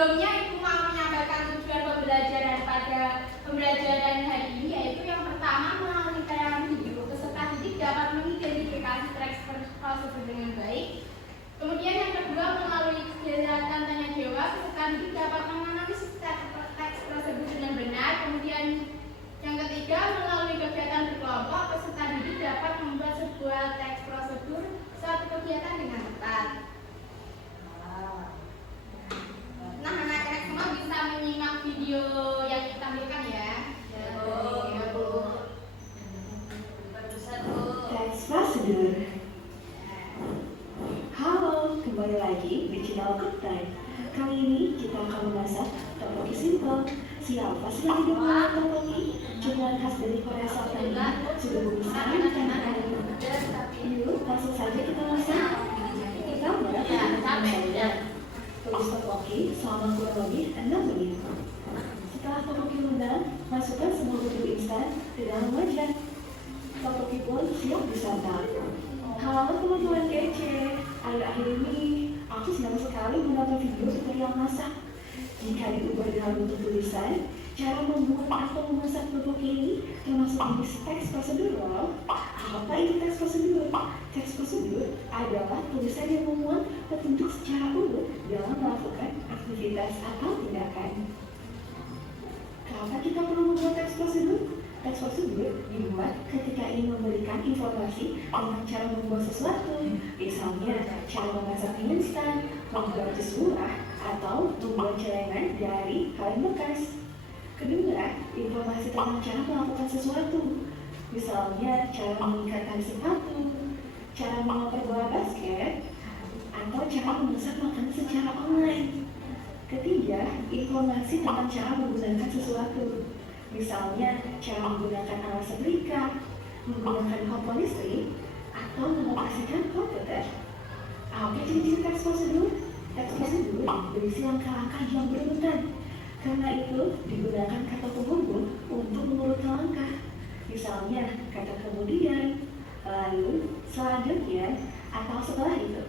Sebelumnya Ibu mau menyampaikan tujuan pembelajaran pada pembelajaran hari ini, yaitu yang pertama melalui tayangan video peserta didik dapat mengidentifikasi teks prosedur dengan baik. Kemudian yang kedua melalui kegiatan tanya jawab peserta didik dapat menganalisis teks prosedur dengan benar. Kemudian yang ketiga melalui kegiatan berkelompok peserta didik dapat membuat sebuah teks prosedur suatu kegiatan dengan tepat. Nah, anak-anak semua bisa menyimak video yang ditampilkan ya. Teks prosedur. Halo, kembali lagi di channel Good Time. Kali ini kita akan memasak tteokbokki simple. Siapa sih yang tidak mengenal tteokbokki? Cemilan khas dari Korea Selatan ini sudah memisahkan makanan. Yuk, langsung saja kita masak. Pertama, tulis tteokbokki selama kurang lebih 6 menit. Setelah tteokbokki lunak, masukkan semua bumbu instan ke dalam wajan. Tteokbokki pun siap disantap. Halo teman-teman kece, akhir-akhir ini aku senang sekali menonton video tutorial masak. Jika diubah dalam bentuk tulisan, cara membuat atau memasak tteokbokki ini termasuk jenis teks prosedur loh. Apa itu teks prosedur? Teks prosedur adalah tulisan yang memuat petunjuk secara urut dalam melakukan aktivitas atau tindakan. Kenapa kita perlu membuat teks prosedur? Teks prosedur dibuat ketika ingin memberikan informasi tentang cara membuat sesuatu, misalnya cara memasak mie instan, membuat jus buah, atau membuat celengan dari kain bekas. Kedua, informasi tentang cara melakukan sesuatu, misalnya cara mengikat sepatu, cara mengoper bola basket, atau cara memasak makanan secara online. Ketiga, informasi tentang cara menggunakan sesuatu, misalnya cara menggunakan alat setrika, menggunakan kompor listrik, atau mengoperasikan komputer. Apa jenis teks prosedur? Teks prosedur berisi langkah-langkah yang berurutan. Karena itu digunakan kata penghubung untuk mengurutkan langkah. Misalnya kata kemudian, lalu, selanjutnya, atau setelah itu.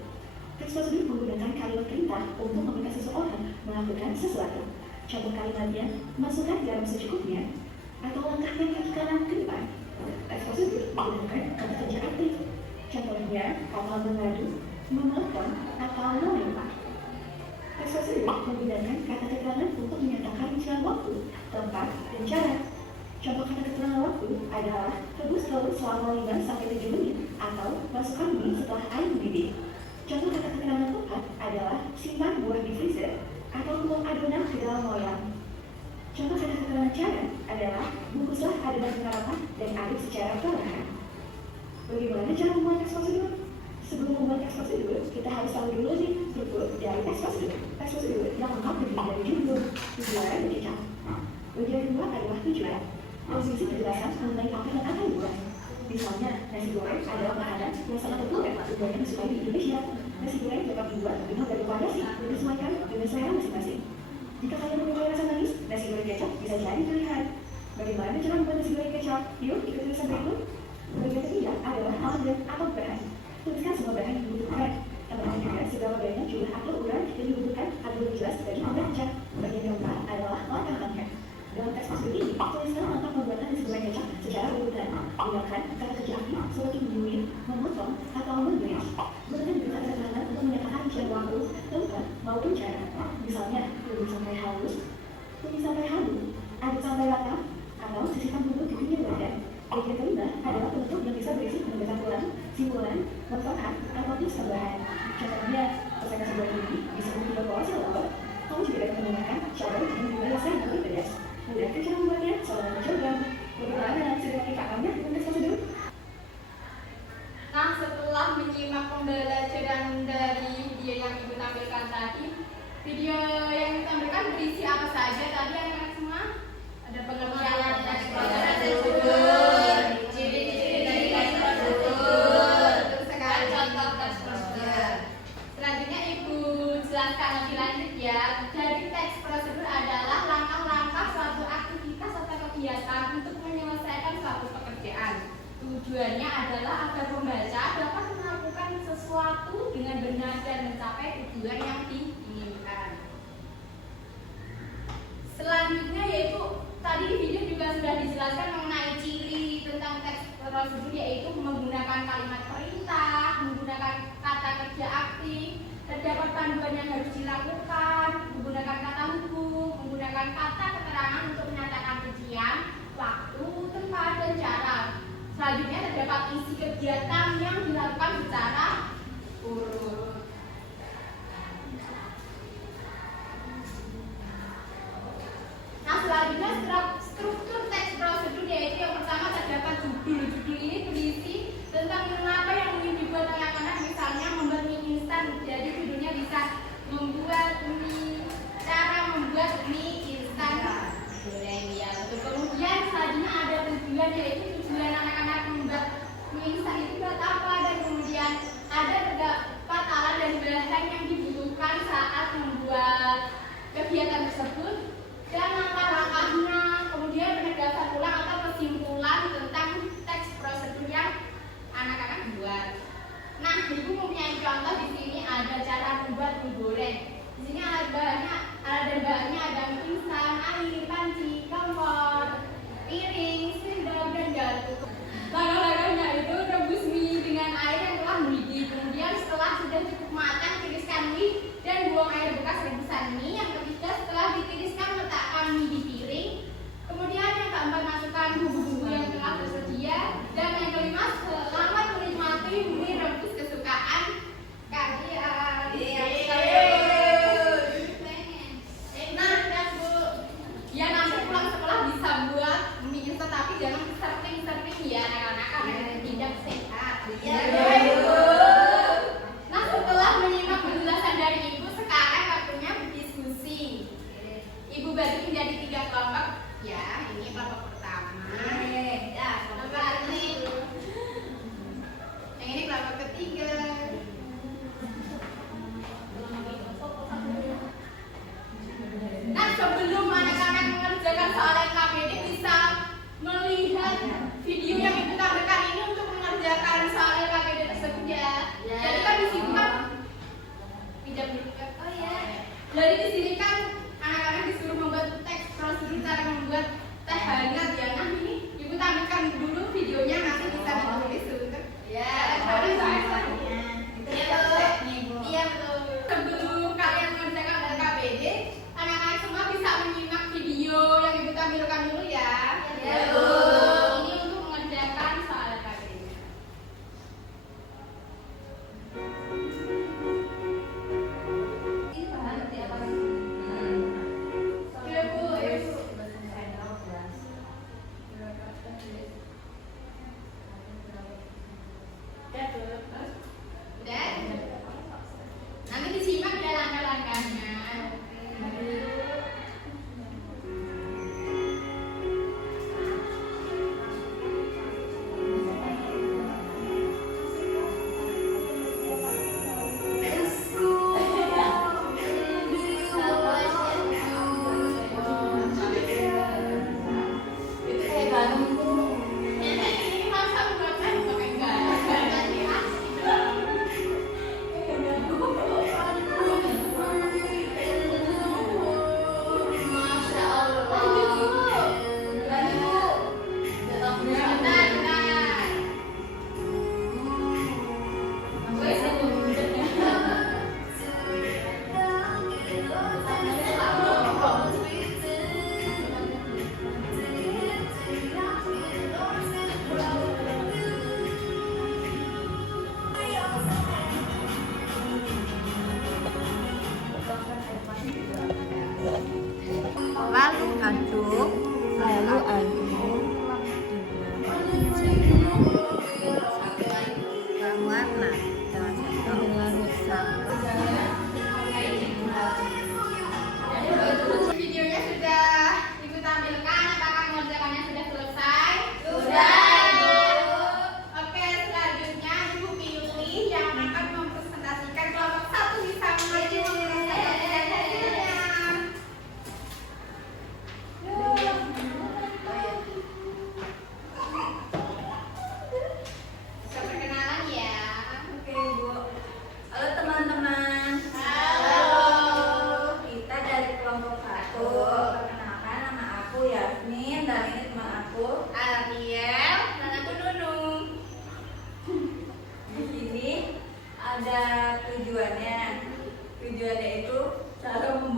Teks prosedur menggunakan kalimat perintah untuk meminta seseorang melakukan sesuatu. Contoh kalimatnya, masukkan garam secukupnya, atau langkahkan kaki kanan ke depan. Teks prosedur menggunakan kata kerja aktif. Contohnya, kata mengadu, memotong, atau melempar. Teks prosedur menggunakan kata keterangan untuk menyatakan rincian waktu, tempat, dan cara. Contoh kata keterangan waktu adalah rebus telur selama 5-7 menit, atau masukkan mie setelah air mendidih. Contoh kata keterangan tempat adalah simpan buah di freezer, atau tuang adonan ke dalam loyang. Contoh kata keterangan cara adalah bungkuslah adonan penerapan dan aduk secara perlahan. Bagaimana cara membuat teks prosedur? Sebelum membuat teks prosedur, kita harus tahu dulu nih struktur dari teks prosedur. Teks prosedur yang lengkap terdiri dari judul, tujuan, dan kecap. Bagian kedua adalah tujuan. Posisi penjelasan mengenai apa yang akan dibuat. Misalnya, nasi goreng adalah makanan yang sangat populer dan disukai di Indonesia. Nasi goreng dapat dibuat dengan berbagai variasi dan disesuaikan dengan selera masing-masing. Jika kalian menyukai rasa manis, nasi goreng kecap bisa jadi pilihan. Bagaimana cara membuat nasi goreng kecap? Yuk, ikuti tulisan berikut. Bagian ketiga adalah alat dan atau bahan. Tuliskan semua bahan yang dibutuhkan. Tambahkan juga seberapa banyak jumlah atau ukuran yang dibutuhkan agar lebih jelas bagi pembaca. Bagian keempat adalah langkah-langkah. Dalam teks prosedur ini, tuliskan langkah pembuatan nasi goreng kecap secara urutan. Gunakan kata kerja aktif seperti menyuir, memotong, atau menulis. Gunakan juga kata keterangan untuk menyatakan rincian waktu, tempat, maupun cara. Misalnya, tulis sampai halus, tulis sampai halu, aduk sampai rata, atau sisihkan bumbu di pinggir wajan. Bagian kelima adalah penutup yang bisa berisi penegasan ulang, simpulan, manfaat, atau tips tambahan. Contohnya, pesan nasi goreng ini bisa membuat porsi loh. Kamu juga dapat menggunakan cabai dan juga rasa yang lebih pedas. Mudah kan cara membuatnya? Selamat mencoba. Bagaimana? Sudah dipahami dengan teks prosedur? Nah, setelah menyimak pembelajaran dari video yang Ibu tampilkan tadi, video yang ditampilkan berisi apa saja tadi anak-anak semua? Ada pengertian teks prosedur, ciri-ciri dari teks prosedur, terus sekarang contoh teks prosedur. Selanjutnya Ibu jelaskan lebih lanjut ya. Jadi teks prosedur adalah langkah-langkah suatu aktivitas atau kegiatan untuk menyelesaikan suatu pekerjaan. Tujuannya adalah agar pembaca dapat melakukan sesuatu dengan benar dan mencapai tujuan yang diinginkan. panduan yang harus dilakukan, menggunakan kata hukum, menggunakan kata keterangan untuk menyatakan rincian, waktu, tempat, dan cara. Selanjutnya terdapat isi kegiatan yang dilakukan secara urut. Nah, selanjutnya struktur teks prosedur, yaitu yang pertama terdapat judul. Judul ini berisi tentang mengapa yang ingin dibuat anak-anak, misalnya membuat mie instan. Jadi judulnya bisa membuat mie, cara membuat mie instan goreng ya. Kemudian selanjutnya ada tujuan, yaitu tujuan anak-anak membuat mie instan itu buat apa, dan kemudian ada terdapat alat dan bahan yang dibutuhkan saat membuat kegiatan tersebut, dan langkah-langkahnya, kemudian penegasan ulang atau kesimpulan tentang teks prosedur yang anak-anak buat. Nah, ibu mempunyai contoh di sini, ada cara membuat mie goreng. Di sini alat dan bahannya ada mie instan, air, panci, kompor, piring, sendok, dan garpu. Langkah-langkahnya itu rebus mie dengan air yang telah mendidih. Kemudian setelah sudah cukup matang, tiriskan mie dan buang air bekas rebusan mie. Yang ketiga, setelah ditiriskan, letakkan mie di piring. Kemudian yang keempat, masukkan bumbu-bumbu yang telah tersedia. Dan yang kelima, selamat menikmati mie rebus kesukaan kalian. Nah, ya Bu, ya nanti pulang sekolah bisa buat mie instan, tapi jangan sering-sering ya anak-anak, karena tidak sehat. Nah, setelah menyimak penjelasan dari Ibu, sekarang waktunya berdiskusi. Ibu bagi menjadi 3 kelompok. Ya, ini kelompok pertama. Ya, kelompok ini. Yang ini kelompok ketiga. Nah, sebelum anak-anak mengerjakan soal LKPD, bisa melihat video yang Ibu tampilkan ini untuk mengerjakan soal LKPD tersebut ya. Jadi kan di sini kan pinjam dulu kan. Oh ya. Jadi di sini kan anak-anak disuruh membuat teks prosedur cara membuat teh hangat ya. Nah, ini Ibu tampilkan dulu videonya, nanti bisa ditulis untuk. Ya, harus iya betul. Sebelum kalian mengerjakan LKPD, anak-anak semua bisa menyimak video yang Ibu tampilkan dulu ya. Ya, Bu. Ini untuk mengerjakan soal LKPD. Ya, Bu. Ya, Bu. Udah? Nanti disimak ya langkah-langkahnya. Lalu aduk berwarna Videonya sudah Ibu tampilkan. Apakah mengerjakannya sudah selesai? Sudah. Oke, selanjutnya Ibu pilih yang akan mempresentasikan. Kelompok 1 bisa maju mempresentasikan hasilnya.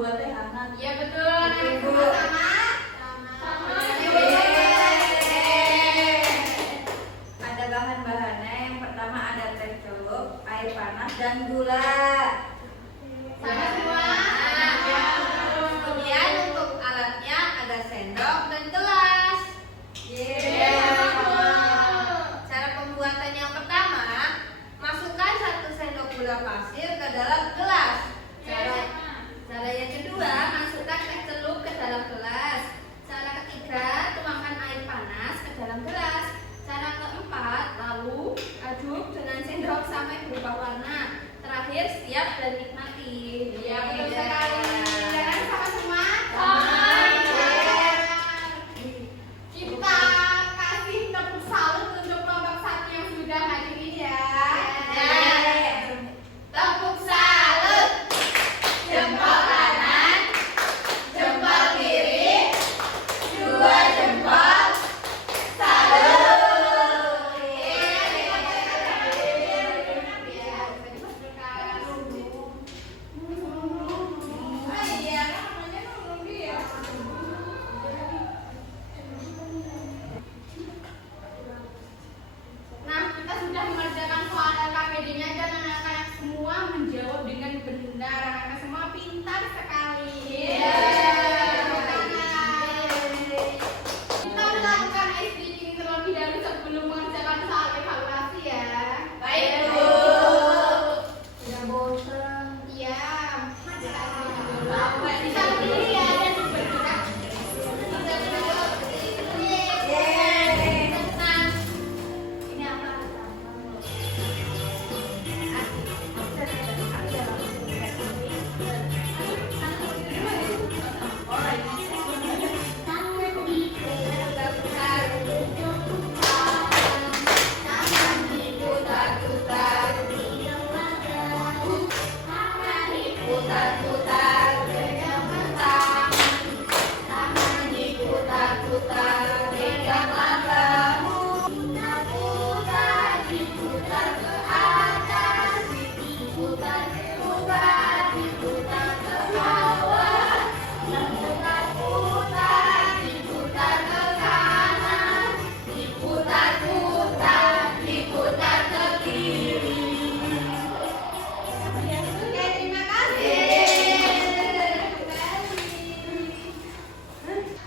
membuat teh hangat. Iya betul. Ibu. Sama. Ada bahan-bahannya. Yang pertama ada teh celup, air panas, dan gula. Sama semua. Kemudian untuk alatnya ada sendok dan gelas. Cara pembuatan yang pertama, masukkan 1 sendok gula pasir ke dalam gelas. Cara yang kedua, masukkan teh celup ke dalam gelas. Cara ketiga, tuangkan air panas ke dalam gelas. Cara keempat, lalu aduk dengan sendok sampai berubah warna. Terakhir, siap dan nikmati. Iya betul sekali. Jangan sama semua. Kita kasih tepuk salut untuk kelompok 1 yang sudah hadir ini ya. Tepuk salut. Jempol kanan, jempol kiri, 2 jempol. Salut. Nah, kita sudah mengerjakan soal LKPD-nya dan anak-anak semua menjawab dengan benar. Anak-anak semua pintar sekali. Kita melakukan ice breaking terlebih dahulu sebelum mengerjakan soal evaluasi ya. Baik, Bu. Tidak bosan. Iya. Bisa berdiri ya dan bergerak. Bisa berdiri. Tenang. Ini apa? Putar-putar, pegang tangan, tangan diputar-putar, pegang langkahmu. Putar-putar, diputar ke atas, diputar-putar, diputar ke bawah, diputar-putar, diputar ke kanan, diputar-putar, diputar ke kiri. Oke, terima kasih.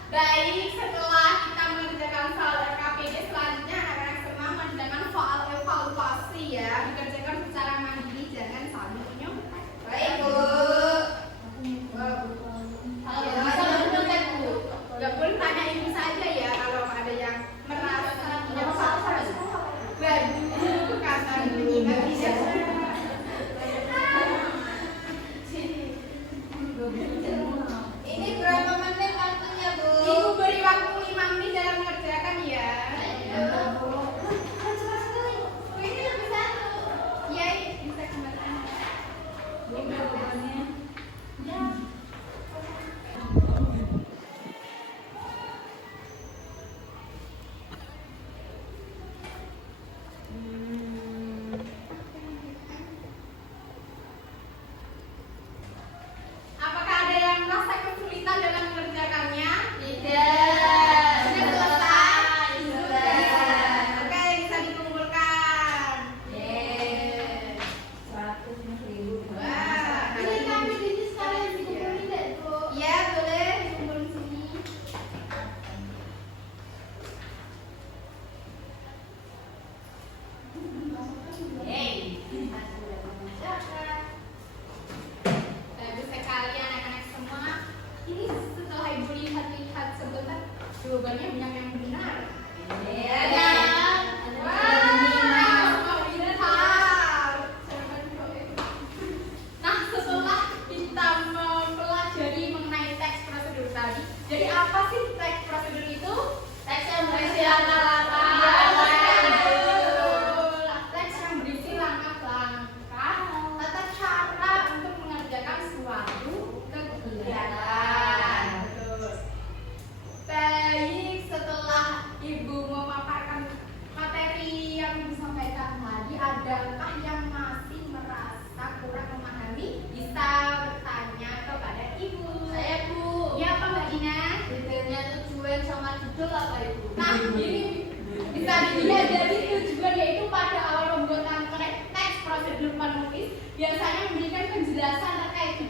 Baik, setelah kita mengerjakan soal LKPD, selanjutnya anak-anak semua mengerjakan soal evaluasi ya. Dikerjakan secara mandiri, jangan sambil menyontek. Baik, Bu. Kalau bisa menyontek, Bu. Gak boleh tanya ibu saja ya kalau ada yang merasa tidak salah. Waduh, kata guru nggak bisa. Ini berapa menit waktunya, Bu? Ibu beri waktu 5 menit dalam mengerjakan ya. Ini lebih satu. Iya, bisa kembali. Ya. Apakah ada yang merasa kesulitan dalam mengerjakannya? Tidak. Sudah selesai? Sudah. Oke, bisa dikumpulkan. Yeay. 100.000. Wah, ini kami di sini sekalian dikumpulin deh, Bu. Iya, boleh dikumpulin sini. Yeay. Bagus sekali anak-anak semua. Ini setelah ibu lihat-lihat sebentar, jawabannya banyak yang benar. Iya. Wah, pintar. Nah, setelah kita mempelajari mengenai teks prosedur tadi, jadi apa sih teks prosedur itu? Teks yang berisi teks yang berisi langkah-langkah tata cara untuk mengerjakan suatu kegiatan. Baik, setelah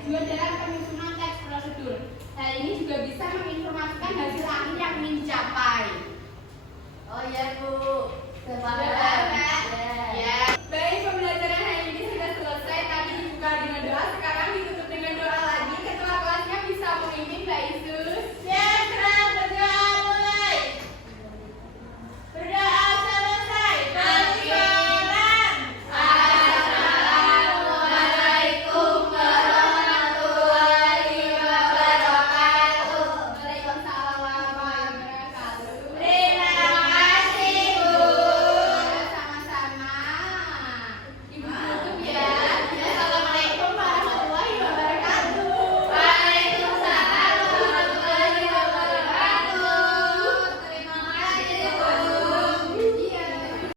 2 dalam penyusunan teks prosedur. Hal ini juga bisa menginformasikan hasil akhir yang ingin dicapai. Oh iya Bu, Ya, semangat. ya.